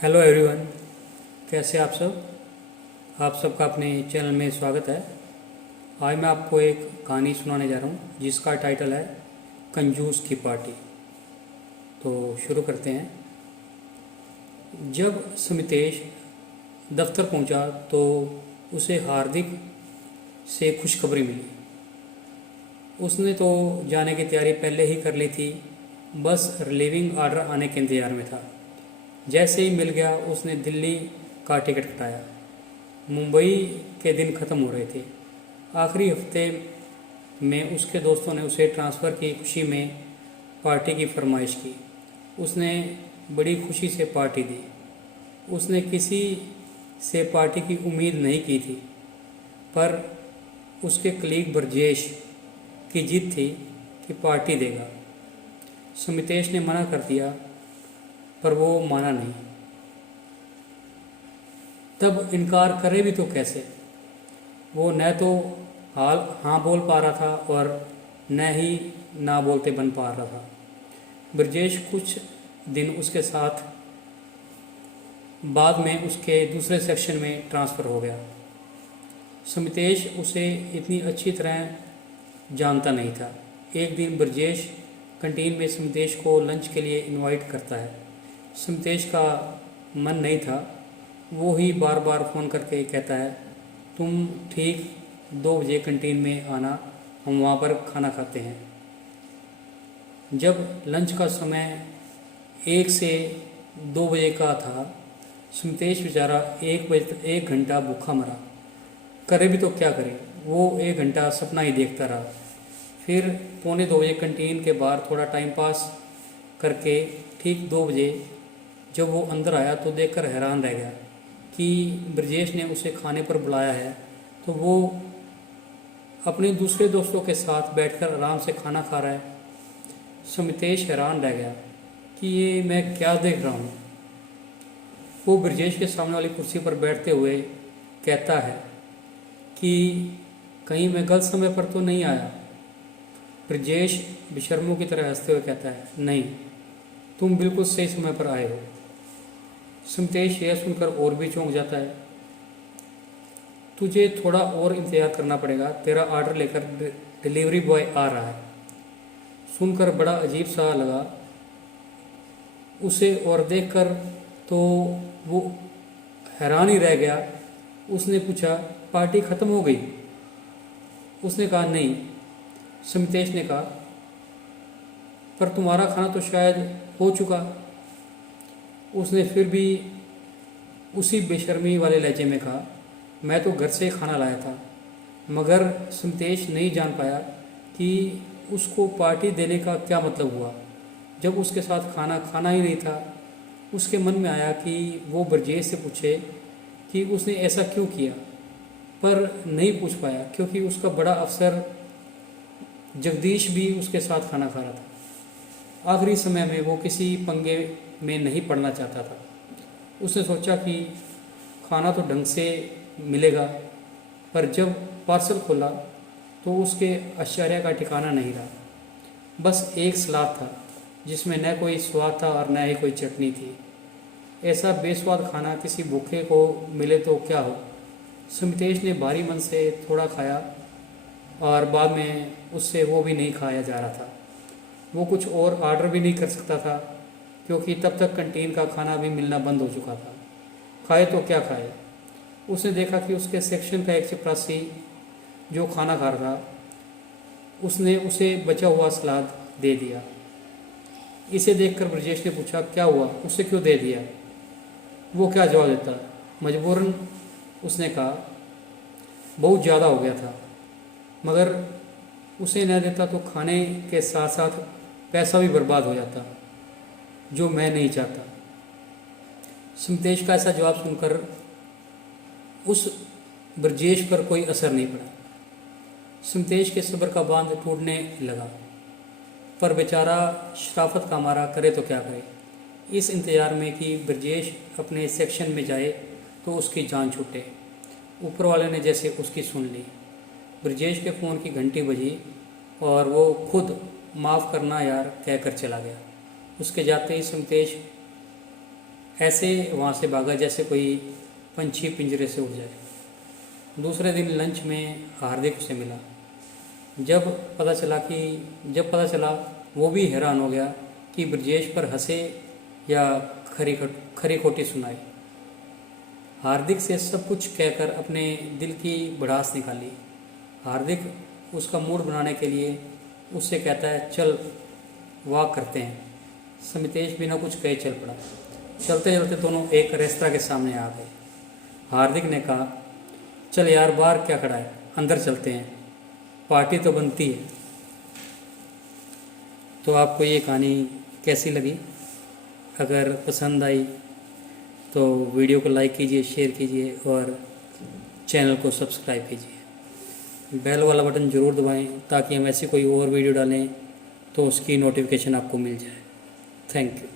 Hello everyone, कैसे आप सब। आप सबका अपने चैनल में स्वागत है। आज मैं आपको एक कहानी सुनाने जा रहा हूँ जिसका टाइटल है कंजूस की पार्टी। तो शुरू करते हैं। जब सुमितेश दफ्तर पहुँचा तो उसे हार्दिक से खुशखबरी मिली। उसने तो जाने की तैयारी पहले ही कर ली थी, बस रिलीविंग आर्डर आने के इंतज़ार में था। जैसे ही मिल गया उसने दिल्ली का टिकट कटाया। मुंबई के दिन ख़त्म हो रहे थे। आखिरी हफ्ते में उसके दोस्तों ने उसे ट्रांसफ़र की खुशी में पार्टी की फरमाइश की। उसने बड़ी खुशी से पार्टी दी। उसने किसी से पार्टी की उम्मीद नहीं की थी, पर उसके कलीग ब्रजेश की जिद थी कि पार्टी देगा। सुमितेश ने मना कर दिया, पर वो माना नहीं। तब इनकार करे भी तो कैसे। वो न तो हाल हाँ बोल पा रहा था और न ही ना बोलते बन पा रहा था। ब्रजेश कुछ दिन उसके साथ बाद में उसके दूसरे सेक्शन में ट्रांसफ़र हो गया। सुमितेश उसे इतनी अच्छी तरह जानता नहीं था। एक दिन ब्रजेश कैंटीन में सुमितेश को लंच के लिए इनवाइट करता है। सुमितेश का मन नहीं था। वो ही बार बार फ़ोन करके कहता है, तुम ठीक 2 बजे कैंटीन में आना, हम वहाँ पर खाना खाते हैं। जब लंच का समय 1 से 2 बजे का था, सुमितेश बेचारा 1 घंटा भूखा मरा। करे भी तो क्या करे। वो 1 घंटा सपना ही देखता रहा। फिर 1:45 कैंटीन के बाहर थोड़ा टाइम पास करके ठीक 2 बजे जब वो अंदर आया तो देखकर हैरान रह गया कि ब्रजेश ने उसे खाने पर बुलाया है, तो वो अपने दूसरे दोस्तों के साथ बैठकर आराम से खाना खा रहा है। सुमितेश हैरान रह गया कि ये मैं क्या देख रहा हूँ। वो ब्रजेश के सामने वाली कुर्सी पर बैठते हुए कहता है कि कहीं मैं गलत समय पर तो नहीं आया। ब्रजेश बेशर्मों की तरह हंसते हुए कहता है, नहीं, तुम बिल्कुल सही समय पर आए हो। सुमितेश यह सुनकर और भी चौंक जाता है। तुझे थोड़ा और इंतजार करना पड़ेगा, तेरा ऑर्डर लेकर डिलीवरी बॉय आ रहा है। सुनकर बड़ा अजीब सा लगा उसे, और देखकर तो वो हैरान ही रह गया। उसने पूछा, पार्टी ख़त्म हो गई? उसने कहा, नहीं। सुमितेश ने कहा, पर तुम्हारा खाना तो शायद हो चुका। उसने फिर भी उसी बेशर्मी वाले लहजे में कहा, मैं तो घर से खाना लाया था। मगर सुमितेश नहीं जान पाया कि उसको पार्टी देने का क्या मतलब हुआ। जब उसके साथ खाना खाना ही नहीं था, उसके मन में आया कि वो ब्रजेश से पूछे कि उसने ऐसा क्यों किया, पर नहीं पूछ पाया क्योंकि उसका बड़ा अफसर जगदीश भी उसके साथ खाना खा रहा था। आखिरी समय में वो किसी पंगे में नहीं पड़ना चाहता था। उसने सोचा कि खाना तो ढंग से मिलेगा, पर जब पार्सल खोला तो उसके आश्चर्य का ठिकाना नहीं रहा। बस एक सलाद था जिसमें न कोई स्वाद था और न ही कोई चटनी थी। ऐसा बेस्वाद खाना किसी भूखे को मिले तो क्या हो। सुमितेश ने भारी मन से थोड़ा खाया और बाद में उससे वो भी नहीं खाया जा रहा था। वो कुछ और ऑर्डर भी नहीं कर सकता था क्योंकि तब तक कैंटीन का खाना भी मिलना बंद हो चुका था। खाए तो क्या खाए। उसने देखा कि उसके सेक्शन का एक चपरासी जो खाना खा रहा था, उसने उसे बचा हुआ सलाद दे दिया। इसे देखकर ब्रजेश ने पूछा, क्या हुआ, उसे क्यों दे दिया? वो क्या जवाब देता। मजबूरन उसने कहा, बहुत ज़्यादा हो गया था। मगर उसे न देता तो खाने के साथ साथ पैसा भी बर्बाद हो जाता, जो मैं नहीं चाहता। सुमितेश का ऐसा जवाब सुनकर उस ब्रजेश पर कोई असर नहीं पड़ा। सुमितेश के सब्र का बांध टूटने लगा, पर बेचारा शराफत का मारा करे तो क्या करे। इस इंतजार में कि ब्रजेश अपने सेक्शन में जाए तो उसकी जान छूटे, ऊपर वाले ने जैसे उसकी सुन ली। ब्रजेश के फ़ोन की घंटी बजी और वो खुद माफ़ करना यार कहकर चला गया। उसके जाते ही सुमितेश ऐसे वहाँ से भागा जैसे कोई पंछी पिंजरे से उड़ जाए। दूसरे दिन लंच में हार्दिक उसे मिला। जब पता चला वो भी हैरान हो गया कि ब्रजेश पर हंसे या खरी खोटी सुनाए। हार्दिक से सब कुछ कहकर अपने दिल की भड़ास निकाली। हार्दिक उसका मूड बनाने के लिए उससे कहता है, चल वॉक करते हैं। समितेश बिना कुछ कहे चल पड़ा। चलते चलते दोनों एक रेस्तरां के सामने आ गए। हार्दिक ने कहा, चल यार, बाहर क्या खड़ा है, अंदर चलते हैं, पार्टी तो बनती है। तो आपको ये कहानी कैसी लगी? अगर पसंद आई तो वीडियो को लाइक कीजिए, शेयर कीजिए और चैनल को सब्सक्राइब कीजिए। बेल वाला बटन ज़रूर दबाएं ताकि हम ऐसी कोई और वीडियो डालें तो उसकी नोटिफिकेशन आपको मिल जाए। Thank you.